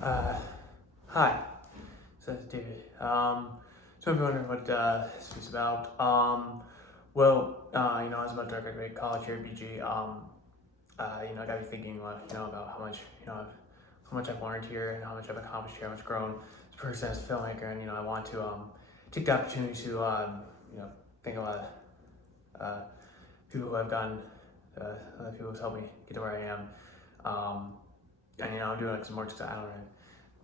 Uh, Hi, so that's David. So I'm wondering what this is about. I was about to graduate college here at BG. I got me thinking, about how much, how much I've learned here and how much I've accomplished here, how much grown as a person, as a filmmaker, and I want to take the opportunity to, think about uh, people who have gotten, other people who've helped me get to where I am. Um, and I'm doing like some more, I don't know,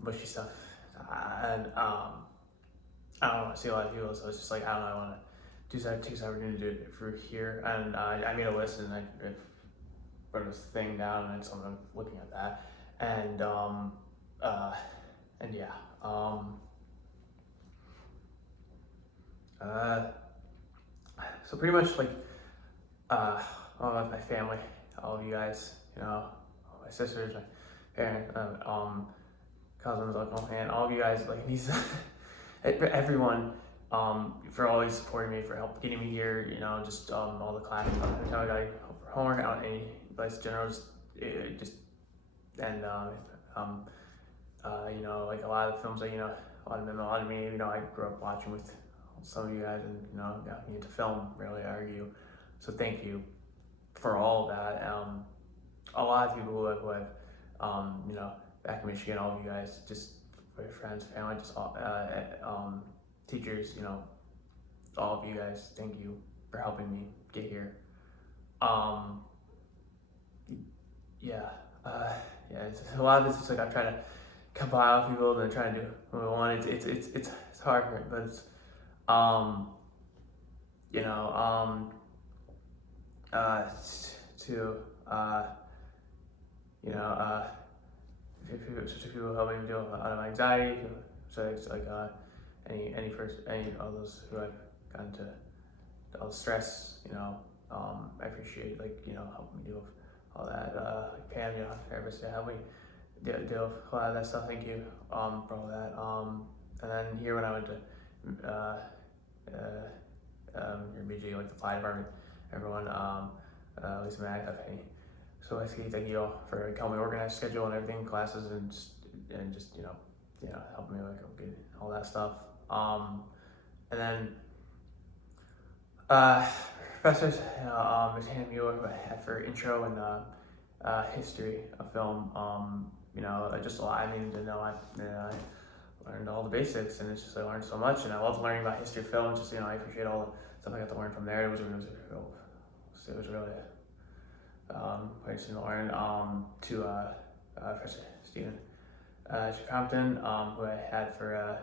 mushy stuff, and I don't want to see a lot of people, so it's just like I don't know. I want to do that, take this opportunity to do it through here, and I made a list and I wrote this thing down, and so I'm looking at that, and uh, and yeah, uh, so pretty much like all of my family, all of you guys, all my sisters, my parents, cousins, uncle, and all of you guys, like these, everyone, for always supporting me, for help getting me here, just all the classes, every time I got homework out, any advice, general, just and like a lot of the films that a lot of them, a lot of me, I grew up watching with some of you guys, and got me into film. Really, I argue. So thank you for all of that. A lot of people who have back in Michigan, all of you guys, just for your friends, family, just all, teachers, all of you guys, thank you for helping me get here. Um, yeah, yeah, it's a lot of this is like I'm trying to compile people and then trying to do what I want. It's hard, but it's um, you know, to you know, people helping me deal out of anxiety. So it's like any of those who I've gotten to all the stress. I appreciate helping me deal with all that. Like Pam, therapist, help me deal with a lot of that stuff. Thank you for all that. And then here when I went to your BG, like the fly department, everyone, Lisa Mac, Penny. So basically, thank you all for helping me organize schedule and everything, classes, and just helping me like get all that stuff. And then professors, Ms. Hannah Mueller, who I had for intro and history of film. Just a lot. I mean, I learned all the basics, and it's just I learned so much, and I love learning about history of film. Just I appreciate all the stuff I got to learn from there. It was really quite interesting to learn. To Professor Stephen Compton, who I had for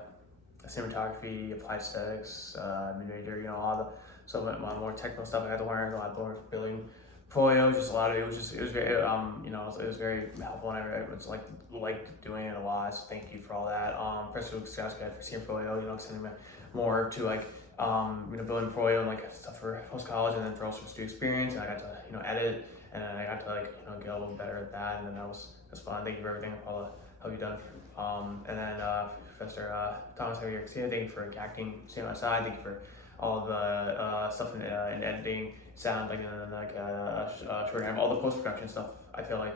cinematography, applied aesthetics, mid-major, all the some of my more technical stuff I had to learn, a lot more building portfolio, just a lot of it was very it was very helpful, and I was liked doing it a lot. So thank you for all that. Professor Luke Skowski for seeing portfolio, sending me more to building portfolio and like stuff for post college, and then for also student experience. And I got to edit, and then I got to get a little better at that, and then that was fun. Thank you for everything, all the help you've done. And then Professor Thomas Javier Garcia, thank you for acting, staying on my side. Thank you for all the stuff in editing, sound, shorthand, all the post production stuff. I feel like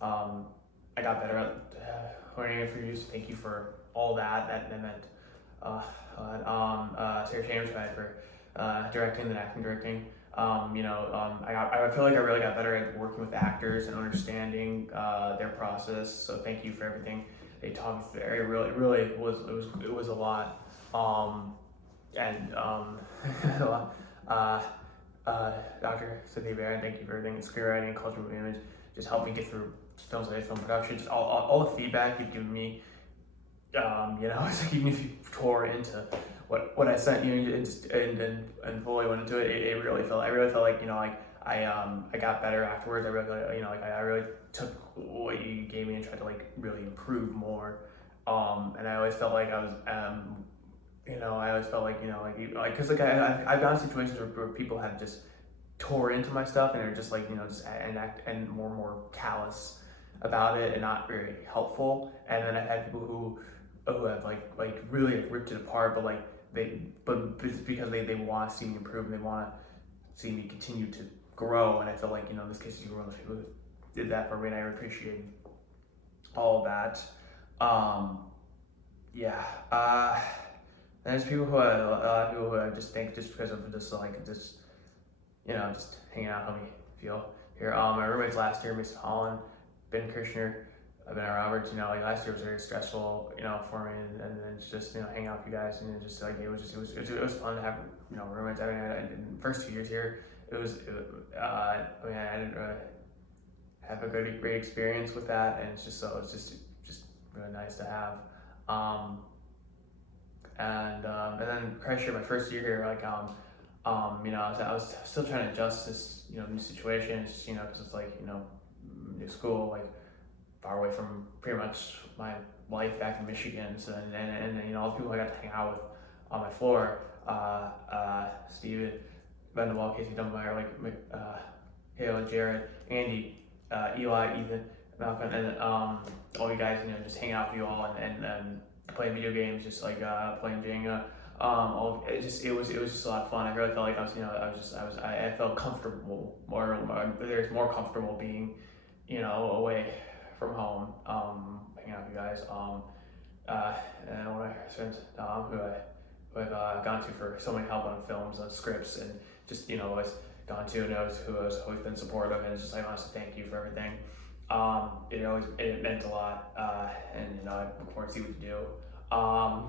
I got better at learning it for you. So thank you for all that. That meant Sarah Chambers for directing and acting directing. I feel like I really got better at working with actors and understanding their process. So thank you for everything. They taught me really it was a lot. Dr. Sydney Barron, thank you for everything. Screenwriting and cultural image just helped me get through films like film production. Just all the feedback you've given me. It's like even if you tore into what I sent you and fully went into it, I really felt like I got better afterwards. I really I really took what you gave me and tried to really improve more. And I always felt like I was because I've gone in situations where people have just tore into my stuff and they're just just and more callous about it and not very helpful. And then I've had people who have really ripped it apart, but it's because they want to see me improve and they want to see me continue to grow. And I feel in this case you were one of the people who did that for me, and I appreciate all of that. Um, yeah. And there's people who a lot of people who I just think just because of just like just just hanging out helped me feel here. My roommates last year, Mason Holland, Ben Kirshner, Ben Roberts. Like last year was very stressful, for me, and then it's just hanging out with you guys, and just like it was fun to have roommates. I mean, in the first 2 years here, I mean, I didn't really have a great experience with that, and it's just really nice to have. And then Christ year, my first year here, like I was still trying to adjust this new situation. It's just because it's like new school, like far away from pretty much my life back in Michigan. So and all the people I got to hang out with on my floor, Steven, Vendaval, Casey Dunbar, Kayla, Jared, Andy, Eli, Ethan, Malcolm, and all you guys, just hang out with you all and playing video games, just like playing Jenga. It was just a lot of fun. I really felt like I felt comfortable more comfortable being away from home, hanging out with you guys. And one of my friends, who I've gone to for so many help on films, on scripts, and just always gone to, and who has always been supportive, and it's just like honestly thank you for everything. It meant a lot, and I look forward to see what you do. I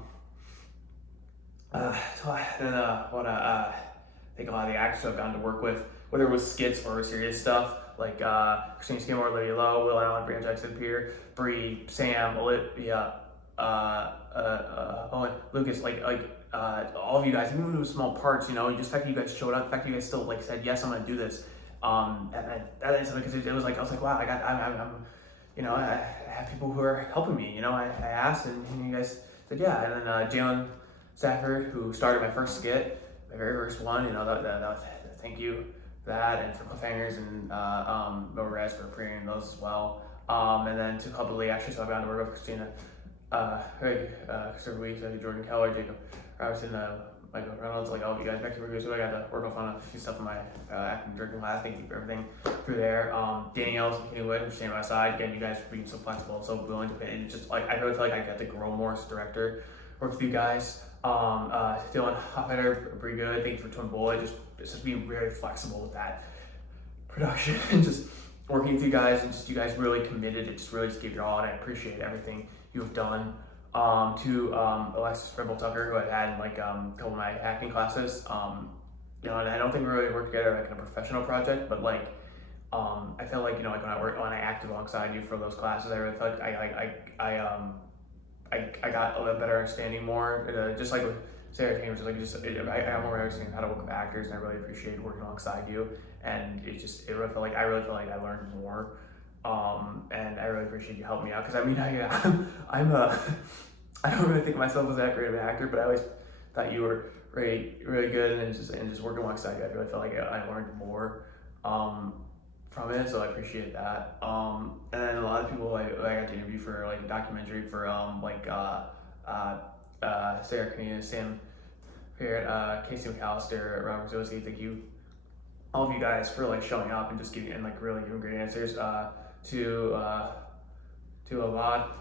think a lot of the actors I've gotten to work with, whether it was skits or serious stuff, like Christine Skidmore, Lydia Lowe, Will Allen, Brian Jackson Pierre, Bree, Sam, Olivia, Owen, Lucas, all of you guys, even if it was small parts, just the fact that you guys showed up, the fact that you guys still said yes, I'm gonna do this. And that is something, because it was like I was like, wow, I have people who are helping me. I asked, and you guys said yeah. And then Jalen Stafford, who started my first skit, my very first one, thank you for that, and for Cliffhangers, and Rez for premiering those as well. And then to couple of actors, so I've gotten to work with Christina, Christopher Weeks, Jordan Keller, Jacob Robertson, Michael Reynolds, all of you guys, Becky Reviews, so I got to work off on a few stuff in my acting directing class. Thank you for everything through there. Danny Ellis and Kenny Wood, who staying by my side. Again, you guys for being so flexible and so willing to pay. And just I really feel like I got to grow more as a director, work with you guys. Dylan Hoffeder, pretty good. Thank you for Twin Bullet. Just being very flexible with that production and just working with you guys, and just you guys really committed. It just really gave your all, and I appreciate everything you have done. To Alexis Rebel Tucker, who I've had in a couple of my acting classes. And I don't think we really worked together in a professional project, but I felt like when I acted alongside you for those classes, I really felt like I got a little better understanding more. Just like with Sarah Chambers, I got more understanding how to work with actors, and I really appreciated working alongside you. And I really felt like I learned more. And I really appreciate you helping me out, because I don't really think of myself as that great of an actor, but I always thought you were really good, and just working alongside you, I really felt like I learned more from it, so I appreciate that. And then a lot of people I got to interview for a documentary for Sarah Canina, Sam Parrott, Casey McAllister, Robert Zosky. Thank you, all of you guys, for showing up and just giving really giving great answers to a lot.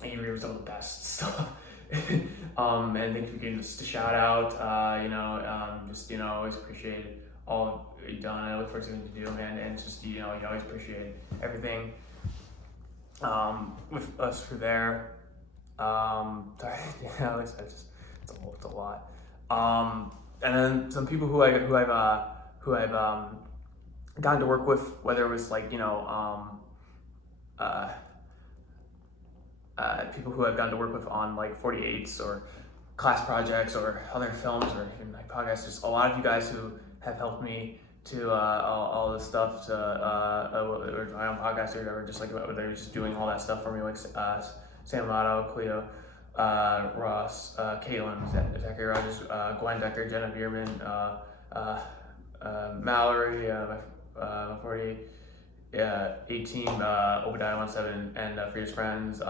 And you read some of the best stuff. And thank you for giving us a shout out. Always appreciate all you've done. I look forward to what you do, and just you always appreciate everything with us through there. Sorry, it's a lot. And then some people who I've gotten to work with, whether it was people who I've gotten to work with on 48s or class projects or other films or even podcasts. Just a lot of you guys who have helped me to all this stuff, to or my own podcast, or whatever, just they're just doing all that stuff for me, Sam Amato, Cleo, Ross, Caitlin, Zachary Rogers, Gwen Decker, Jenna Bierman, Mallory, 18, Obadiah 17, and Freer's friends,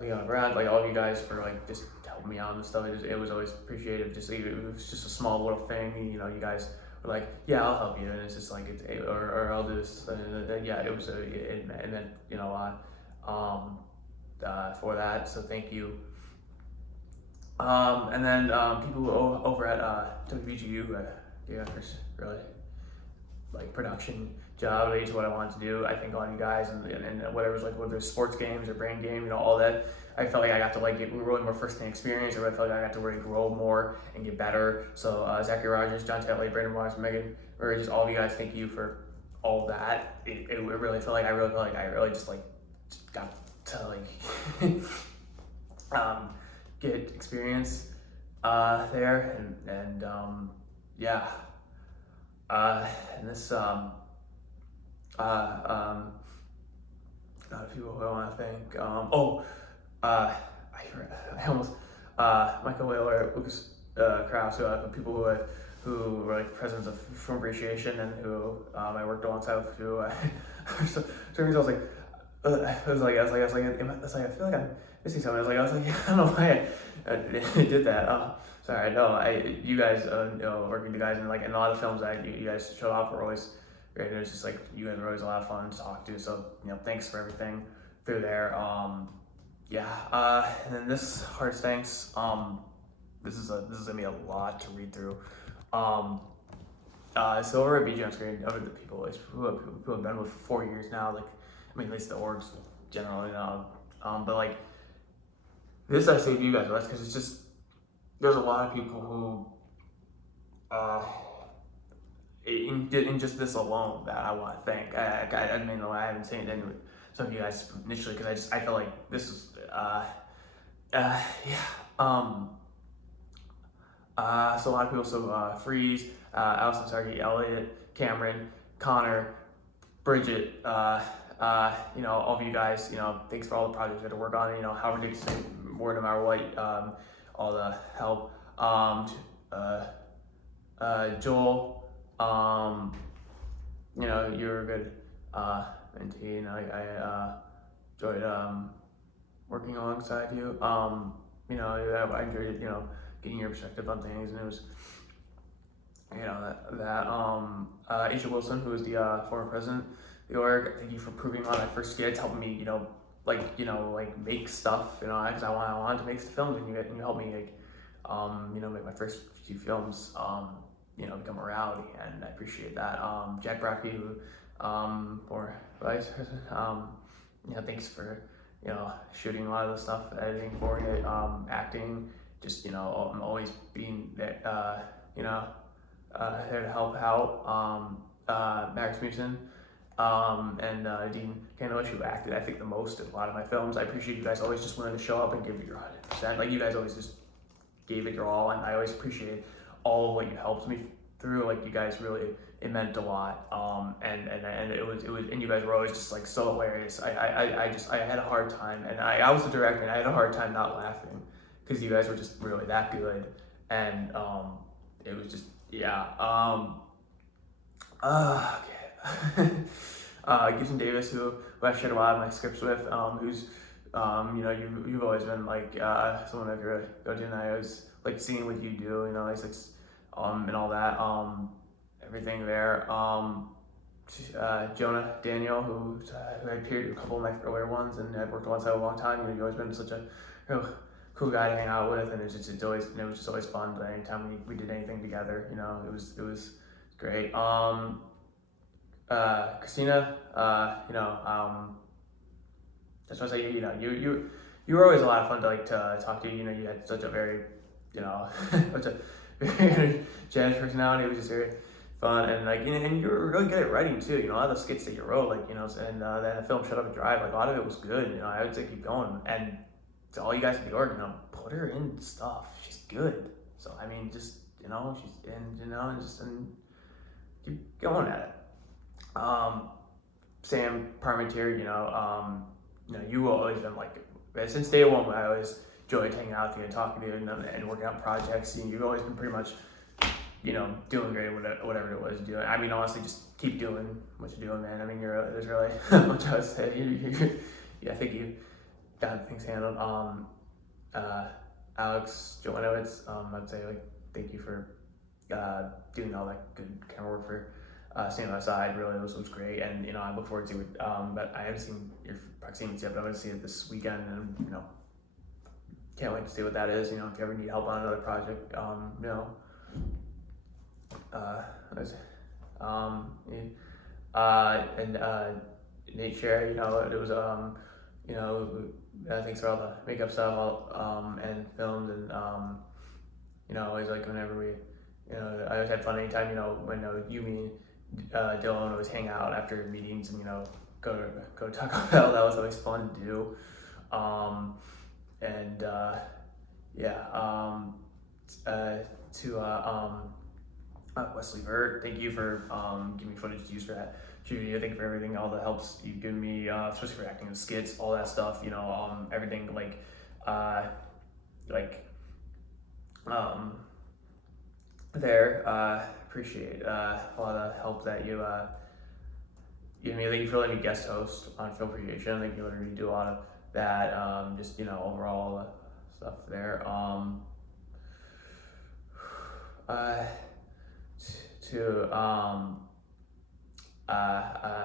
Leon Brown, all of you guys for just helping me out and stuff. It was always appreciated. It was just a small little thing, you guys like, yeah, I'll help you, and it's just like, or I'll do this, and yeah, it was it meant a lot for that. So thank you. And then people over at WBGU, yeah, there's really like production job to what I wanted to do. I think on you guys and whatever's like, whether it's sports games or brain game, all that. I felt like I got to like get really more first-hand experience, or I felt like I got to really grow more and get better. So Zachary Rogers, John Tetley, Brandon Morris, Megan, or just all of you guys, thank you for all that. It really felt like I really just like got to like get experience there, and yeah. And this people who I want to thank. I almost Michael Whaler, Lucas Krause, people who were like presidents of Film Appreciation, and who I worked alongside with. Who so I was like, I feel like I'm missing something. I was like, I don't know why I did that. Sorry, no, you guys, working with you guys, and like in a lot of films that you guys showed off were always great. It was just like, you guys were always a lot of fun to talk to. So thanks for everything through there. And then this hardest thanks. This is gonna be a lot to read through. So over at BG on Screen, over the people who have been with for 4 years now, like, I mean, at least the orgs generally, but like, this I say to you guys, because it's just, there's a lot of people who, in just this alone, that I want to thank. I mean, I haven't seen it in some of you guys initially, because I feel like this is, yeah. So a lot of people, so Freeze, Allison Sargi, Elliot, Cameron, Connor, Bridget, all of you guys, thanks for all the projects you had to work on, how ridiculous they were, no matter what, all the help. Joel, you were good, and I enjoyed working alongside you. I enjoyed, getting your perspective on things, and it was, Asia Wilson, who is the former president of the org, thank you for proving on my first skit, helping me, make stuff, because I wanted to make some films, and you helped me, make my first few films, become a reality, and I appreciate that. Jack Brocky, who, for vice president, thanks for, shooting a lot of the stuff, editing for it, acting, just, I'm always being there, there to help out. Max Musin, and Dean Canoish, who acted, I think, the most in a lot of my films. I appreciate you guys always just willing to show up and give it your 100%. Like, you guys always just gave it your all, and I always appreciate all of what you helped me through. Like, you guys really, it meant a lot. And it was, and you guys were always just like so hilarious. I had a hard time, and I was the director, and I had a hard time not laughing, because you guys were just really that good. And it was just, yeah. Okay. Gibson Davis, who I shared a lot of my scripts with, who's, you've always been like someone I could go to, and I always like seeing what you do, and all that, everything there. Jonah Daniel, who I appeared in a couple of my earlier ones, and I've worked alongside a long time. You've always been such a cool guy to hang out with, and it was just always fun. But anytime we did anything together, it was great. Christina, that's why I say, you were always a lot of fun to talk to. You had such a very, such a very jazz personality. It was just very fun, and and you were really good at writing too. A lot of the skits that you wrote, and then the film Shut Up and Drive, a lot of it was good. I would say keep going, and to all you guys at the org, put her in stuff. She's good. So just she's and keep going at it. Sam Parmentier, you've always been since day one. I always enjoyed hanging out with you and talking to you and working on projects. You've always been pretty much, doing great whatever it was doing. Honestly, just keep doing what you're doing, man. There's really much I would say. I think you got things handled. Alex Joanowitz, I'd say thank you for doing all that good camera work for Stand By Side. Really, was great, and I look forward to it. But I haven't seen your proximities yet, but I'm gonna see it this weekend, and can't wait to see what that is. If you ever need help on another project, there's, and Nate Share, it was thanks for all the makeup stuff, and filmed, and always like whenever we, I always had fun anytime, when you, me, and Dylan always hang out after meetings and go to Taco Bell. That was always fun to do, and Wesley Burt, thank you for giving me footage to use for that video. Thank you for everything, all the helps you've given me, especially for acting in skits, all that stuff. Everything appreciate a lot of help that you give me. Thank you for letting me guest host on Film Creation. Thank you for letting me do a lot of that. Just overall stuff there.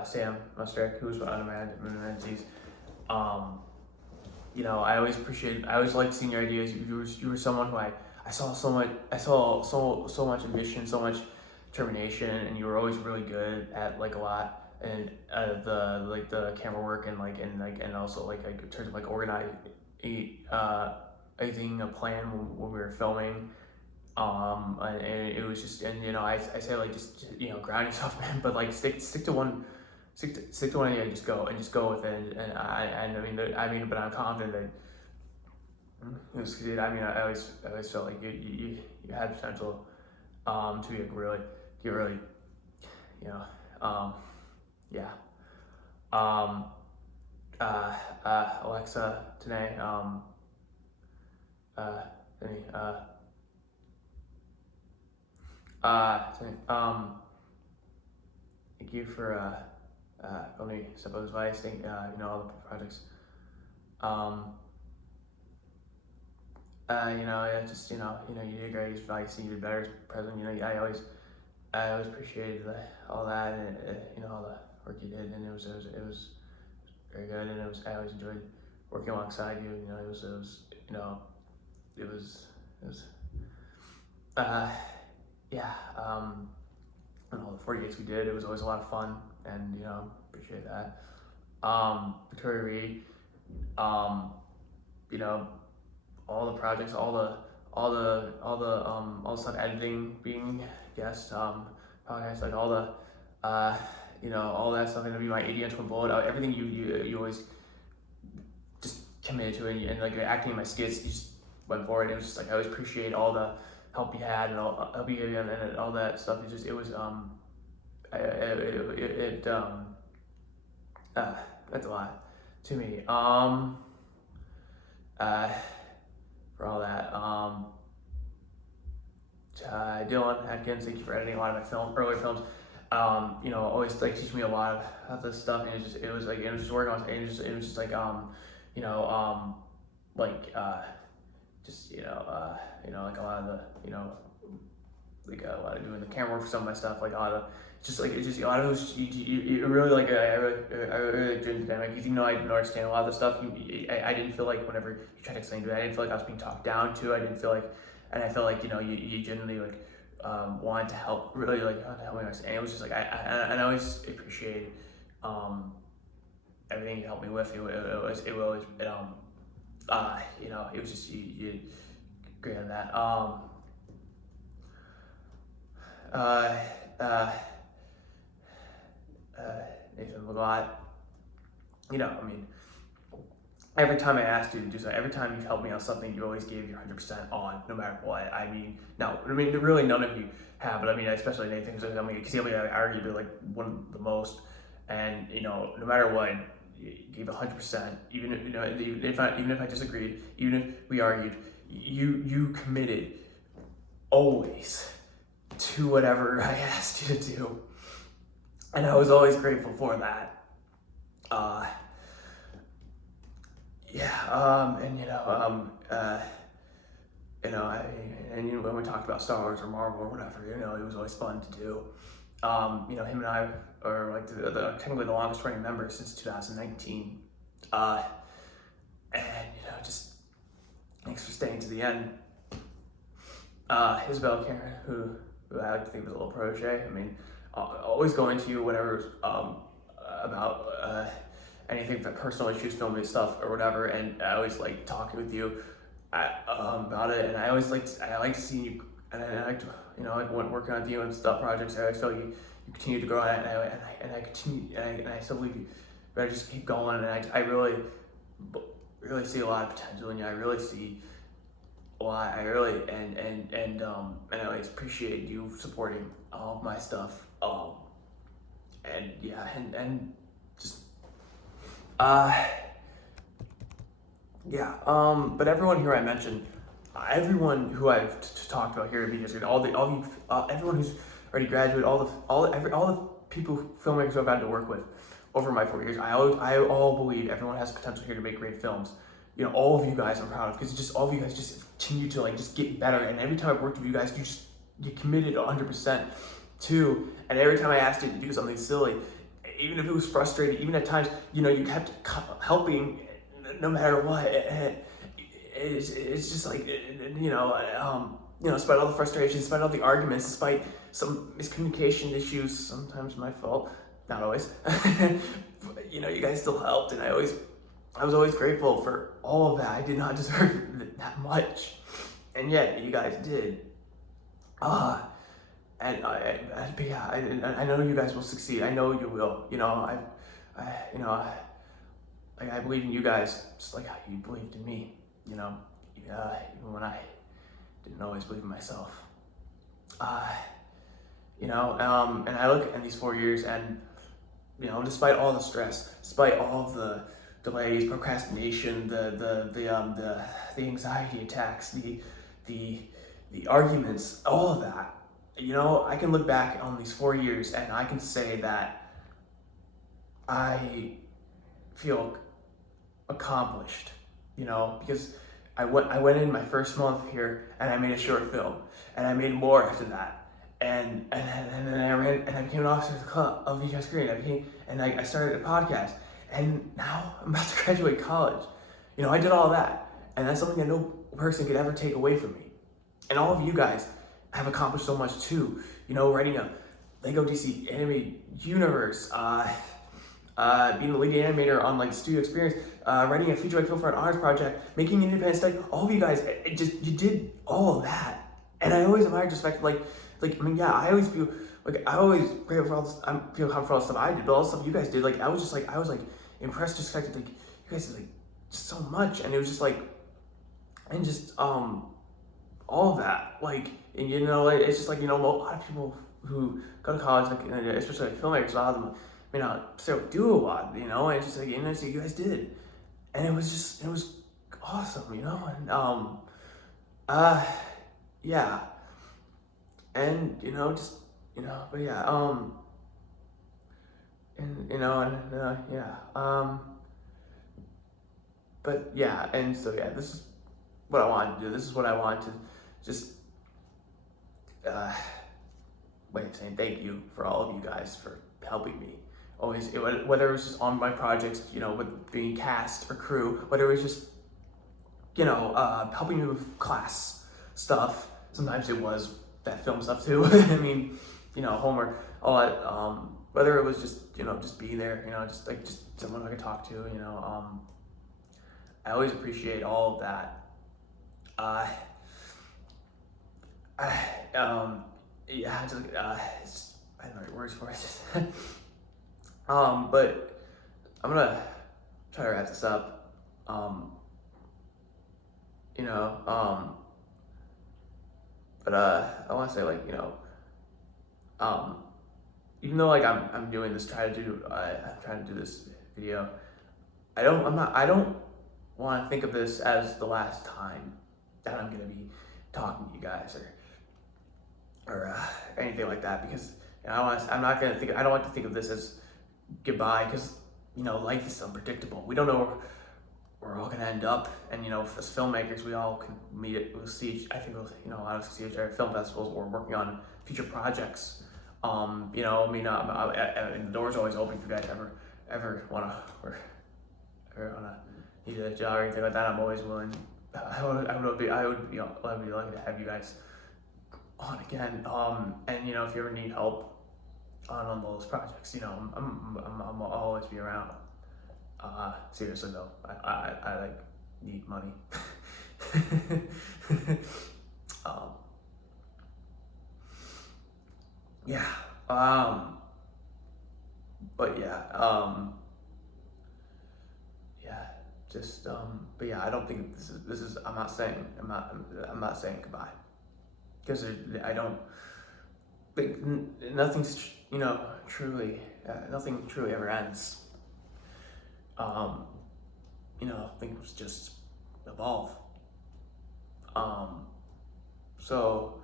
Sam Mustrick, who's one of my mentees. I always liked seeing your ideas. You were someone who I saw so much ambition, so much determination, and you were always really good at a lot, and the camera work, and also in terms of organizing a plan when we were filming. And it was just, and I say just ground yourself, man, but stick to one idea, just go with it, and but I'm confident that it was good. I always felt like you had potential to be really Alexa today, thank you for only step of advice. Thank all the projects. Just you did great advice. You did better as president. I always appreciated all that, and all the work you did, and it was very good, and I always enjoyed working alongside you. And all the 48s we did, it was always a lot of fun, and appreciate that. Victoria Reed, all the projects, all the stuff, editing, being guest, podcast, all the all that stuff, and to be my 80 inch bullet, everything you always just committed to it, and acting in my skits, you just went for it. It was just I always appreciate all the help you had, and all help you gave, and all that stuff. It meant a lot to me. For all that. Dylan Atkins, thank you for editing a lot of my earlier films. Always teach me a lot of this stuff, and it was just working on it. It was just a lot of the a lot of doing the camera work for some of my stuff, a lot of a lot of it was you really I really didn't dynamic. Even though I didn't understand a lot of the stuff, I didn't feel like whenever you tried to explain to me, I didn't feel like I was being talked down to. I didn't feel like, and I felt like you genuinely wanted to help, really to help me understand. It was just I always appreciated everything you helped me with. It was just you great on that. Nathan Lagat, every time I asked you to do something, every time you've helped me on something, you always gave your 100% on, no matter what. Really none of you have, but especially Nathan, because he'll be arguably one of the most, and no matter what, you gave 100%. Even if I disagreed, even if we argued, you committed always to whatever I asked you to do, and I was always grateful for that. when we talked about Star Wars or Marvel or whatever, it was always fun to do. Him and I are like technically the longest running members since 2019. And just thanks for staying to the end. Isabel Karen, who I like to think was a little protege. I mean, always going to you whenever about anything, personal issues, filming stuff or whatever, and I always like talking with you about it, and I like to see you, and I like to like when working on you and stuff projects. I always feel like you continue to grow, and I continue, and I still believe you, but I just keep going, and I really see a lot of potential in you. I really see a lot. I really and I always appreciate you supporting all of my stuff. And yeah, and just yeah. But everyone here I mentioned, everyone who I've talked about here at BJ, everyone who's already graduated, all the people, filmmakers I've gotten to work with over my 4 years, I all believe everyone has potential here to make great films. All of you guys I'm proud of, because just all of you guys just continue to just get better. And every time I've worked with you guys, you committed 100% to. And every time I asked you to do something silly, even if it was frustrating, even at times, you kept helping no matter what. It's just like, despite all the frustrations, despite all the arguments, despite some miscommunication issues, sometimes my fault, not always. You guys still helped, and I was always grateful for all of that. I did not deserve that much, and yet you guys did. And I know you guys will succeed. I know you will. I believe in you guys just like how you believed in me. Even when I didn't always believe in myself. And I look at these 4 years, and despite all the stress, despite all of the delays, procrastination, the anxiety attacks, the arguments, all of that, I can look back on these 4 years and I can say that I feel accomplished, because I went in my first month here and I made a short film, and I made more after that, and then I became an officer of the club of VJ Screen. I started a podcast. And now I'm about to graduate college. I did all that. And that's something that no person could ever take away from me. And all of you guys have accomplished so much too. Writing a Lego DC animated universe, being the lead animator on Studio Experience, writing a feature film for an honors project, making an independent study. All of you guys, you did all of that. And I always admire just the fact that, I always feel I always grateful for all this. I feel confident for all the stuff I did, but all the stuff you guys did, I was impressed just the fact that you guys did just so much, and it was just and just all of that, and it's just a lot of people who go to college, especially filmmakers, a lot of them may not do a lot, and it's just so you guys did, and it was awesome, and yeah, and but yeah, but yeah, and so yeah, this is what I wanted to do. This is what I wanted to just saying thank you for all of you guys for helping me. Always, whether it was just on my projects, with being cast or crew, whether it was just helping me with class stuff. Sometimes it was that film stuff too. I mean, homework, all that. Whether it was just just being there, just someone I could talk to, I always appreciate all of that. Yeah, I don't know the words for it. But I'm gonna try to wrap this up. But I want to say even though I'm doing this, I'm trying to do this video, I don't want to think of this as the last time that I'm gonna be talking to you guys or anything like that, because I don't want to think of this as goodbye, because life is unpredictable. We don't know we're all gonna end up. And as filmmakers, we all can meet it. We'll see. I think we'll, a lot of us see each other at film festivals. We're working on future projects. And the door's always open if you guys ever wanna need a job or anything like that. I'm always willing. I would be lucky to have you guys on again. And if you ever need help on those projects, I'll always be around. Seriously though, I like need money. um, yeah. But yeah. Yeah. Just but yeah, I don't think this is I'm not saying goodbye, because I don't think nothing's truly nothing truly ever ends. Things just evolve. So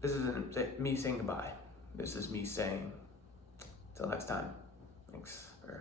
this isn't me saying goodbye. This is me saying till next time. Thanks for